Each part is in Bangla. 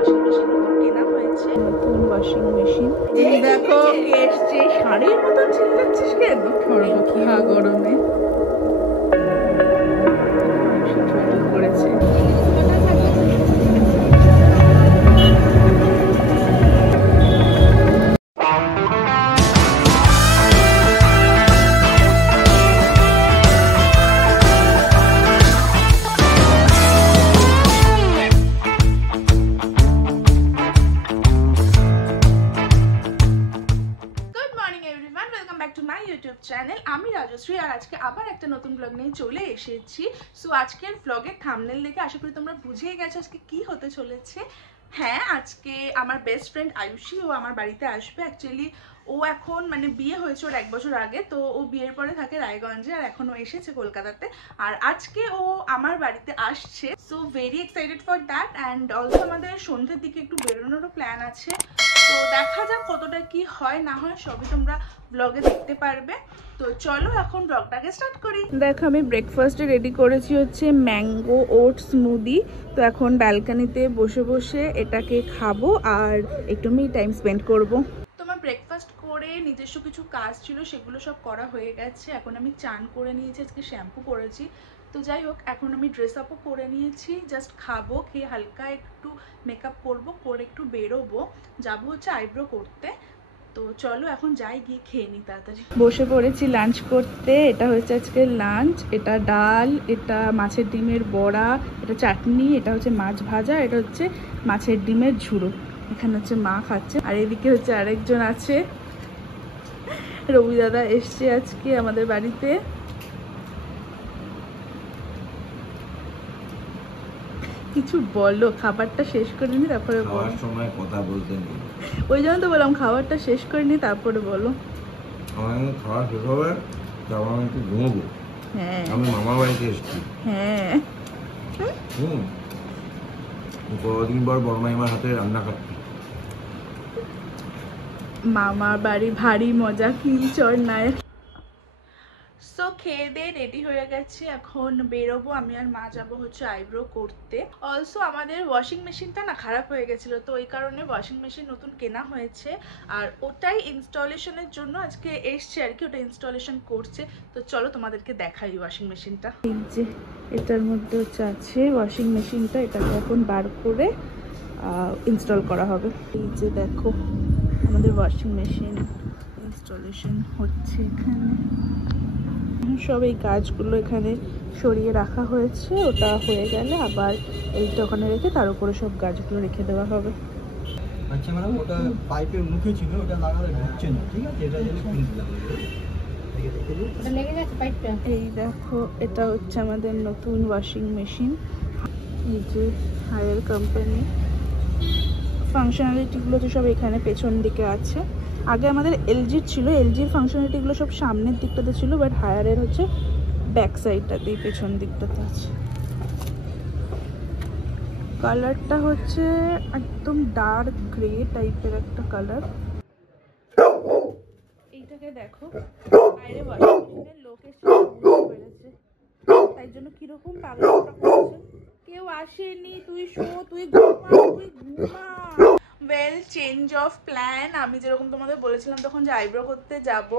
ওয়াশিং মেশিন নতুন কেনা হয়েছে, নতুন ওয়াশিং মেশিন। এই দেখো কে এসছে, শাড়ির মতন চিল্লাচ্ছিস কেন? সর্বক্ষা গরমে করেছে। চ্যানেল আমি রাজশ্রী, আর আজকে আবার একটা নতুন ব্লগ নিয়ে চলে এসেছি। সো আজকের ব্লগের থাম্বনেল দেখে আশা করি তোমরা বুঝেই গেছো আজকে কি হতে চলেছে। হ্যাঁ, আজকে আমার বেস্ট ফ্রেন্ড আয়ুষী ও আমার বাড়িতে আসবে। অ্যাকচুয়ালি ও এখন মানে বিয়ে হয়েছে ওর 1 বছর আগে, তো ও বিয়ের পরে থাকে রায়গঞ্জে, আর এখন ও এসেছে কলকাতাতে, আর আজকে ও আমার বাড়িতে আসছে। So very excited for that. And also আমাদের সন্ধ্যের দিকে একটু বেরোনোরও প্ল্যান আছে। তো দেখা যাক কতটা কি হয় না হয়, সবই তোমরা ব্লগে দেখতে পারবে। তো চলো এখন ব্লগটাকে স্টার্ট করি। দেখো আমি ব্রেকফাস্টে রেডি করেছি হচ্ছে ম্যাঙ্গো ওট স্মুদি। তো এখন ব্যালকনিতে বসে বসে এটাকে খাবো আর একটু মি টাইম স্পেন্ড করবো। তোমার ব্রেকফাস্ট করে নিজস্ব কিছু কাজ ছিল, সেগুলো সব করা হয়ে গেছে। এখন আমি চান করে নিয়েছি, আজকে শ্যাম্পু করেছি। তো যাই হোক, এখন আমি ড্রেস আপও করে নিয়েছি, জাস্ট খাবো, খেয়ে হালকা একটু মেকআপ করবো, করে একটু বেরোবো, যাবো হচ্ছে আইব্রো করতে। তো চলো এখন যাই, গিয়ে খেয়ে নিই তাড়াতাড়ি। বসে পড়েছি লাঞ্চ করতে। এটা হচ্ছে আজকে লাঞ্চ। এটা ডাল, এটা মাছের ডিমের বড়া, এটা চাটনি, এটা হচ্ছে মাছ ভাজা, এটা হচ্ছে মাছের ডিমের ঝুড়ো। এখানে হচ্ছে মা খাচ্ছে, আর এদিকে হচ্ছে আরেকজন আছে, রবি দাদা এসছে আজকে আমাদের বাড়িতে। কিছু বলো, খাবারটা শেষ করে নি তারপরে বলো। সময় কথা বলতে নেই, ওই জন্য তো বললাম খাবারটা শেষ করে নি তারপরে বলো। আমার খাওয়া শেষ হবে, তারপর আমি একটু ঘুমোবো। হ্যাঁ, আমি মামার বাড়িতে এসেছি। হ্যাঁ, কদিন পর বড় মাইমার হাতে রান্না খাচ্ছি। মামার বাড়ি ভারী মজা, কিলচর নাই। সো খেয়ে দিয়ে রেডি হয়ে গেছি, এখন বেরোবো। আমি আর মা যাবো হচ্ছে আইব্রো করতে। অলসো আমাদের ওয়াশিং মেশিনটা না খারাপ হয়ে গেছিলো, তো ওই কারণে ওয়াশিং মেশিন নতুন কেনা হয়েছে, আর ওটাই ইনস্টলেশনের জন্য আজকে এসছে আর কি, ওটা ইনস্টলেশন করছে। তো চলো তোমাদেরকে দেখাই ওয়াশিং মেশিনটা। এই যে এটার মধ্যে হচ্ছে আছে ওয়াশিং মেশিনটা, এটাকে এখন বার করে ইনস্টল করা হবে। এই যে দেখো আমাদের ওয়াশিং মেশিন ইনস্টলেশন হচ্ছে। এখানে সব এই গাছগুলো এখানে সরিয়ে রাখা হয়েছে, ওটা হয়ে গেলে আবার এইটা ওখানে রেখে তার উপরে সব গাছগুলো রেখে দেওয়া হবে। আচ্ছা ম্যাডাম, ওটা পাইপের মুখে ছিল, ওটা লাগালে ঢুকছে না, ঠিক আছে? এটা যদি খুলতে লাগে ওটা লেগে যাচ্ছে পাইপটা। এই দেখো এটা হচ্ছে আমাদের নতুন ওয়াশিং মেশিন, এই যে হায়ার কোম্পানি। ফাংশনালিটিগুলো তো সব এখানে পেছন দিকে আছে। আগে আমাদের এলজির ছিল, এলজির ফাংশনালিটিগুলো সব সামনের দিকটাতে ছিল, বাট হায়ারের হচ্ছে ব্যাক সাইডটাতেই, পেছন দিকটাতে আছে। কালারটা হচ্ছে একদম ডার্ক গ্রে টাইপের একটা কালার। এইটাকে দেখো, বাইরে ওয়াশিং মেশিনের লোক এসে বেড়েছে, তাই জন্য কিরকম পাগলা করছে। কেউ আসেনি, তুই শো, তুই ঘুমা, তুই ঘুমা। Well, change of plan. আমি যেরকম তোমাদের বলেছিলাম তখন যে আইব্রো করতে যাব,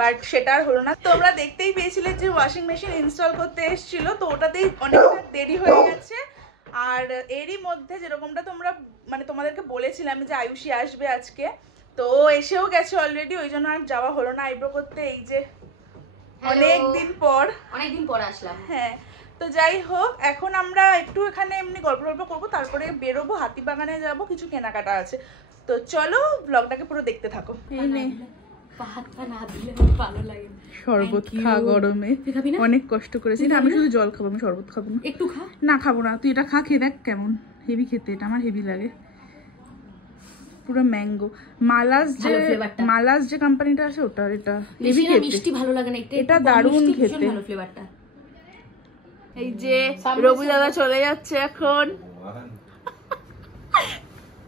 বাট সেটা আর হলো না। তোমরা দেখতেই পেয়েছিলে যে ওয়াশিং মেশিন ইনস্টল করতে এসেছিল, তো ওটাতেই অনেকটা দেরি হয়ে গেছে। আর এরই মধ্যে যেরকমটা তোমরা মানে তোমাদেরকে বলেছিলাম যে আয়ুষী আসবে আজকে, তো এসেও গেছে অলরেডি, ওই জন্য আর যাওয়া হলো না আইব্রো করতে। এই যে অনেকদিন পর আসলাম। হ্যাঁ, তো যাই হোক, এখন আমরা একটু এখানে এমনি গল্প করবো, তারপরে বেরোবো, হাতিবাগানে যাবো, কিছু কেনাকাটা আছে। তো চলো ব্লগটাকে পুরো দেখতে থাকো। শরবত খা, গরমে অনেক কষ্ট করেছি। আমি শুধু জল খাবো, আমি শরবত খাবো না। একটু খা। না খাবো না, তুই এটা খা, খেয়ে দেখ কেমন হেভি খেতে। এটা আমার হেভি লাগে, পুরো ম্যাঙ্গো। মালাস যে কোম্পানিটা আছে ওটা, এটা হেভি খেতে, মিষ্টি ভালো লাগে না, এটা দারুণ খেতে, ভালো ফ্লেভারটা। এই যে রবি দাদা চলে যাচ্ছে এখন,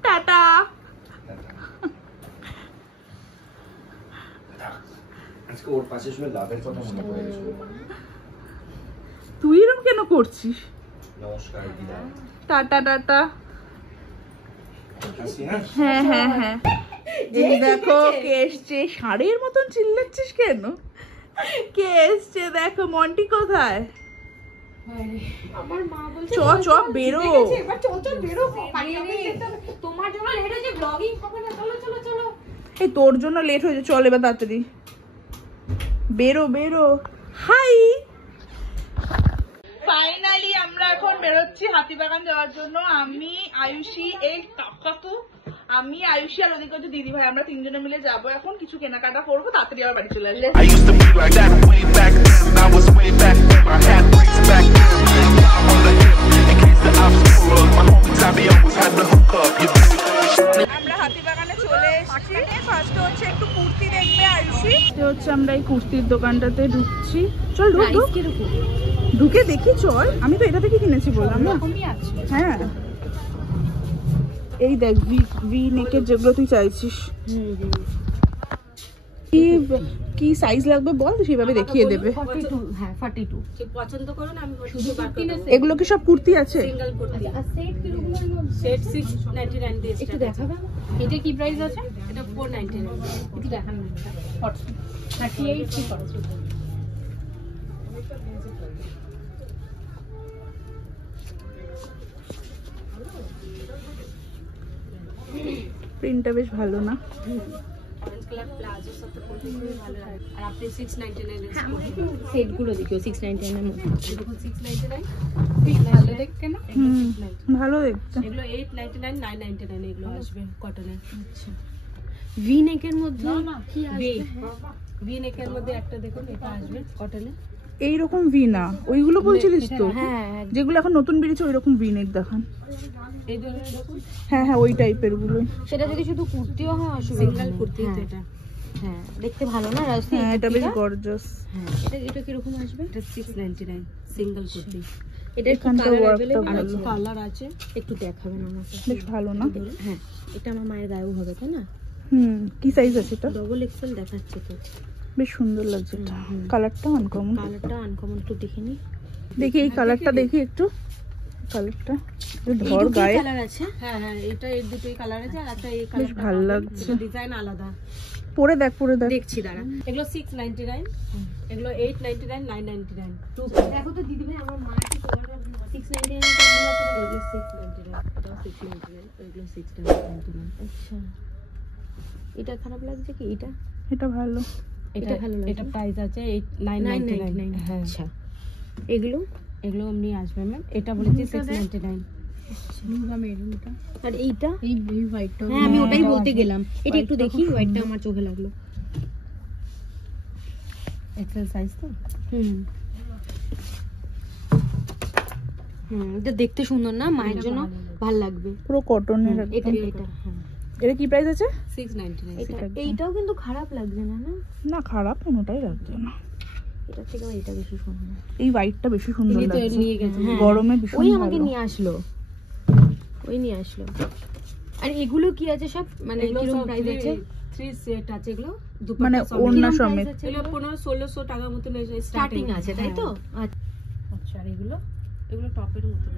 টাটা। আজকে ওর পাশে শুনে লাভের কথা মনে পড়ে গেল। তুই এরকম কেন করছিস? নমস্কার দিদা, টাটা টাটা। হ্যাঁ হ্যাঁ হ্যাঁ এই দেখো কে এসছে ষাঁড়ের মতন চিল্লাচ্ছিস কেন কে এসছে দেখো মন্টি কোথায় আমার মা বলছে চ চ বেরো এবার চল চল বেরো তোমার জন্য লেট হয়েছে ব্লগিং হবে না চলো চলো চলো এই তোর জন্য লেট হয়েছে চল এবার তাড়াতাড়ি বেরো বেরো হাই ফাইনালি আমরা এখন বেরোচ্ছি হাতিবাগান যাওয়ার জন্য আমি আয়ুষী এই কাকাতু আমি আয়ুষী আর ওদিকে হচ্ছে দিদি ভাই আমরা তিনজনে মিলে যাবো এখন কিছু কেনাকাটা করবো তাড়াতাড়ি আবার বাড়ি চলে আসবো I used to be like that way back then. I was way back then. I had bricks back then. On the hip, in case the obstacle. My homie Tommy always had the hook up. You আমরা হাতিবাগানে চলে এসেছি ফার্স্টে হচ্ছে একটু কুর্তি দেখবে আয়ুষী হচ্ছে আমরা এই কুর্তির দোকানটাতে ঢুকছি চল ঢুক ঢুক ঢুকে দেখি চল আমি তো এটা থেকে কিনেছি বললাম না হ্যাঁ এই দেখ ভি নেকের যেগুলো তুই চাইছিস কি সাইজ লাগবে বল সেভাবে দেখিয়ে দেবে 42 হ্যাঁ 42 কি পছন্দ করো না আমি শুধু কুর্তি না এগুলো কি সব কুর্তি আছে সিঙ্গেল কুর্তি আর সেট কি রকমের মধ্যে সেট 699 দিয়ে একটু দেখাবে এটা কি প্রাইস আছে এটা 499 একটু দেখান না 38 কি করছো প্রিন্টটা বেশ ভালো না অরেঞ্জ কালার প্লাজো সাথে পরতে খুবই ভালো লাগে আর আপনি 699 এর সেট গুলো দেখিও 699 এর মধ্যে দেখুন 699 বেশ ভালো দেখতে না ভালো দেখতে এগুলো 899 999 এগুলো আসবে কটনের আচ্ছা ভি নেকের মধ্যে কি আসবে ভি নেকের মধ্যে একটা দেখুন এটা আসবে কটনের এইরকম ভি না ওইগুলো বলছিলিস তো হ্যাঁ যেগুলো এখন নতুন বেরিয়েছে ওইরকম ভি নেক দেখান এই ধরনের দেখুন হ্যাঁ হ্যাঁ ওই টাইপের গুলো সেটা যদি শুধু কুর্তিও হয় অসুবিধা সিঙ্গেল কুর্তি তো এটা হ্যাঁ দেখতে ভালো না রাজনি হ্যাঁ এটা বেশ গর্জাস হ্যাঁ এটা কি রকম আসবে এটা 699 সিঙ্গেল কুর্তি এটা এখানটা ওয়ার্কটা ভালো কালার আছে একটু দেখাবেন আমাকে বেশ ভালো না হ্যাঁ এটা আমার মায়ের গায়েও হবে তাই না কি সাইজ আছে এটা ডবল এক্সেল দেখাচ্ছে তো বেশ সুন্দর লাগছে এটা কালারটা আনকমন একটু দেখে নি দেখি এই কালারটা দেখি একটু কালারটা ধর গায়ে কালার আছে হ্যাঁ হ্যাঁ এটা এর দুটোই কালার আছে আর একটা এই বেশ কালারটা ভালো লাগছে ডিজাইন আলাদা পরে দেখ দেখছি দাঁড়া এগুলো 699 এগুলো 899 999 টু দেখো তো দিদি ভাই আমার মা কি তোমার 699 এগুলো আছে এগুলো 699 এটা 699 এগুলো 699 আচ্ছা এটা খারাপ লাগছে কি এটা ভালো এটা ভালো লাগছে এটা প্রাইস আছে 999 হ্যাঁ আচ্ছা এগুলো এমনি আসবে ম্যাম এটা বলেছি 699 আর এইটা এই হোয়াইটটা হ্যাঁ আমি ওটাই বলতে গেলাম এটা একটু দেখি হোয়াইটটা আমার চোখে লাগলো এক্সেল সাইজ তো এটা দেখতে সুন্দর না মায়ের জন্য ভালো লাগবে পুরো কটনের এটা হ্যাঁ এটা কি প্রাইস আছে 699 এইটাও কিন্তু খারাপ লাগছে না না না খারাপ কোনোটাই লাগছে না এটা থেকে এটা বেশি সুন্দর এই হোয়াইটটা বেশি সুন্দর লাগছে নিয়ে গেছে গরমে ভীষণ ওই আমাকে নিয়ে আসলো আর এগুলো কি আছে সব মানে কিরকম প্রাইস আছে 3 সেট আছে এগুলো মানে ওড়না সমেত এগুলো 1500-1600 টাকার মতো স্টার্টিং আছে তাই তো আচ্ছা আর এগুলো টপের মতো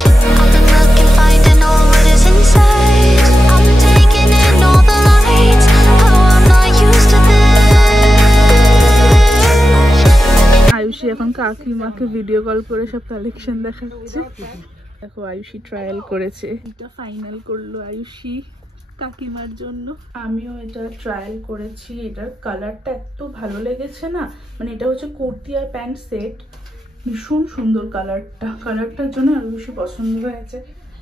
I've been looking, finding all what is inside. I'm taking in all the lights. Oh, I'm not used to this. Ayushi এখন কাকিমাকে ভিডিও কল করে সব কালেকশন দেখাচ্ছে দেখো আয়ুষী ট্রায়াল করেছে এটা ফাইনাল করলো আয়ুষী কাকিমার জন্য আমিও এটা ট্রায়াল করেছি এটার কালারটা এত ভালো লেগেছে না মানে এটা হচ্ছে কুর্তি আর প্যান্ট সেট ভীষণ সুন্দর কালারটার জন্য আরো বেশি পছন্দ হয়েছে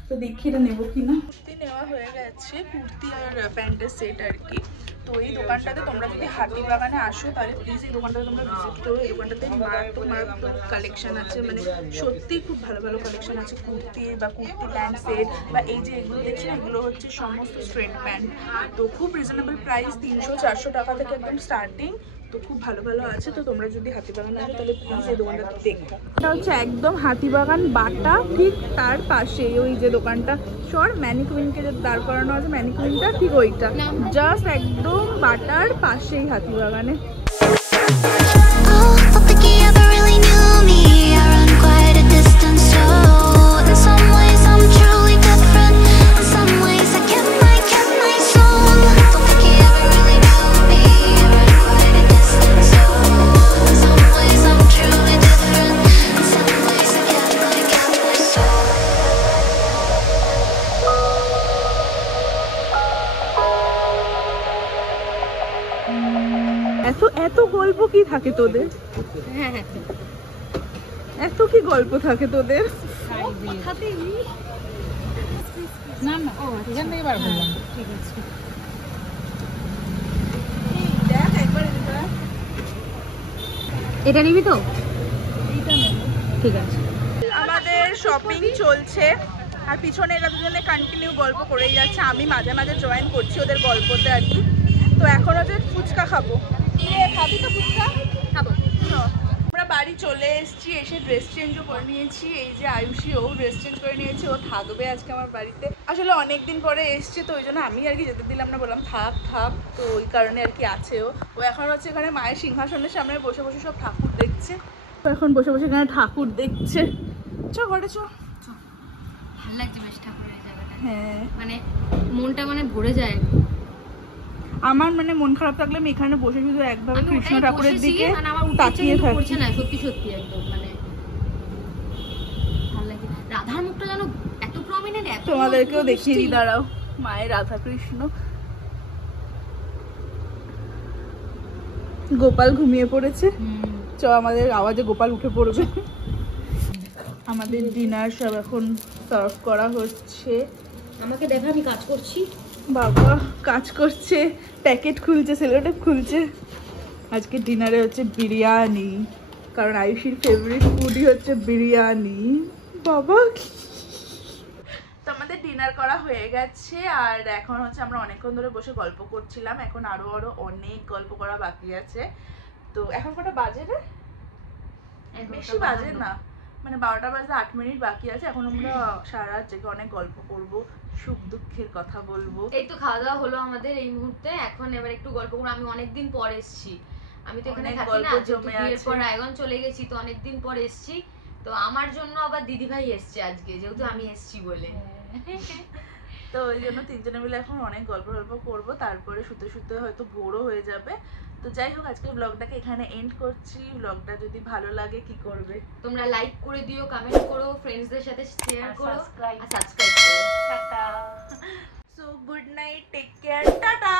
তো দেখি এটা নেবো কিনা কুর্তি নেওয়া হয়ে গেছে কুর্তি আর প্যান্টের সেট আর কি তো এই দোকানটাতে তোমরা যদি হাতিবাগানে আসো তাহলে প্লিজ এই দোকানটাতে তোমরা ভিজিট করো এই দোকানটাতে মারাত্মক কালেকশন আছে মানে সত্যি খুব ভালো ভালো কালেকশন আছে কুর্তির বা কুর্তি প্যান্ট সেট বা এই যে এগুলো দেখছো এগুলো হচ্ছে সমস্ত স্ট্রেট প্যান্ট তো খুব রিজনেবল প্রাইস 300-400 টাকা থেকে একদম স্টার্টিং তো খুব ভালো ভালো আছে তো তোমরা যদি হাতিবাগান আসো তাহলে প্লিজ এই দোকানটাতে দেখো এটা হচ্ছে একদম হাতিবাগান বাটা ঠিক তার পাশে ওই যে দোকানটা শর ম্যানিকুইনকে যে দাঁড় করানো আছে ম্যানিকুইনটা ঠিক ওইটা জাস্ট একদম বাটার পাশেই হাতিবাগানে Oh, don't think he ever really knew me. I run quite a distance, so in some ways I'm truly different. In some ways I can't এত গল্প কি থাকে তোদের? হ্যাঁ হ্যাঁ এত কি গল্প থাকে তোদের? না না এখান থেকে বার করলাম ঠিক আছে দেখ একবার এদিকে আয়। এটা নিবি তো ঠিক আছে আমাদের শপিং চলছে আর পিছনে এরা দুজনে কন্টিনিউ গল্প করেই যাচ্ছে, আমি মাঝে মাঝে জয়েন করছি ওদের গল্পতে আর কি। তো এখন হচ্ছে ফুচকা খাবো। খাবি তো ফুচকা? খাবো। আমরা বাড়ি চলে এসেছি, এসে ড্রেস চেঞ্জও করে নিয়েছি। এই যে আয়ুষী, ও ড্রেস চেঞ্জ করে নিয়েছে, ও থাকবে আজকে আমার বাড়িতে। আসলে অনেকদিন পরে এসছে তো ওই জন্য আমি আর কি যেতে দিলাম না, বললাম থাক থাক, তো ওই কারণে আর কি আছে ও। ও এখন হচ্ছে এখানে মায়ের সিংহাসনের সামনে বসে বসে সব ঠাকুর দেখছে। তো এখন বসে বসে এখানে ঠাকুর দেখছে। চ ঘরে চ। ভালো লাগছে বেশ ঠাকুরের জায়গাটা, হ্যাঁ মানে মনটা মানে ভরে যায়। আমার মানে মন খারাপ থাকলে আমি এখানে বসে শুধু একভাবে আমি কৃষ্ণ ওটাই ঠাকুরের বসেছি, দিকে মানে আমার উঠতে ইচ্ছে তাকিয়ে কিন্তু থাকি। করছে না, সত্যি সত্যি একদম মানে ভালো লাগে। রাধার মুখটা যেন এত প্রমিনেন্ট, এত তোমাদেরকেও দেখিয়ে দিই, মিষ্টি। দাঁড়াও। মায়ের রাধা কৃষ্ণ। গোপাল ঘুমিয়ে পড়েছে। চ আমাদের আওয়াজে গোপাল উঠে পড়বে। আমাদের ডিনার সব এখন সার্ভ করা হচ্ছে। আমাকে দেখা, আমি কাজ করছি। বাবা কাজ করছে, প্যাকেট খুলছে, সেলোটেপ খুলছে। আজকে ডিনারে হচ্ছে বিরিয়ানি, কারণ আয়ুষীর ফেভারিট ফুডই হচ্ছে বিরিয়ানি। বাবা তো আমাদের ডিনার করা হয়ে গেছে আর এখন হচ্ছে আমরা অনেকক্ষণ ধরে বসে গল্প করছিলাম। এখন আরো আরো অনেক গল্প করা বাকি আছে। তো এখন কটা বাজে রে? বেশি বাজে না, মানে 12টা বাজে 8 মিনিট বাকি আছে। এখন আমরা সারা রাত জেগে অনেক গল্প করব, সুখ দুঃখের কথা বলবো। এই তো খাওয়া দাওয়া হলো আমাদের এই মুহূর্তে, এখন এবার একটু গল্প করবো। আমি অনেকদিন পর এসেছি, আমি তো এখানে অনেক থাকি গল্প না, যেহেতু জমে বিয়ের আছে। পর রায়গঞ্জ চলে গেছি, তো অনেকদিন পর এসেছি। তো আমার জন্য আবার দিদিভাই এসছে আজকে, যেহেতু আমি এসেছি বলে। তো ওই জন্য তিনজনে মিলে এখন অনেক গল্প করব, তারপরে শুতে শুতে হয়তো ভোরও হয়ে যাবে। তো যাই হোক, আজকে ব্লগটাকে এখানে এন্ড করছি। ব্লগটা যদি ভালো লাগে কি করবে? তোমরা লাইক করে দিও, কমেন্ট করো, ফ্রেন্ডসদের সাথে শেয়ার করো আর সাবস্ক্রাইব করো। Tata. So good night, take care, tata.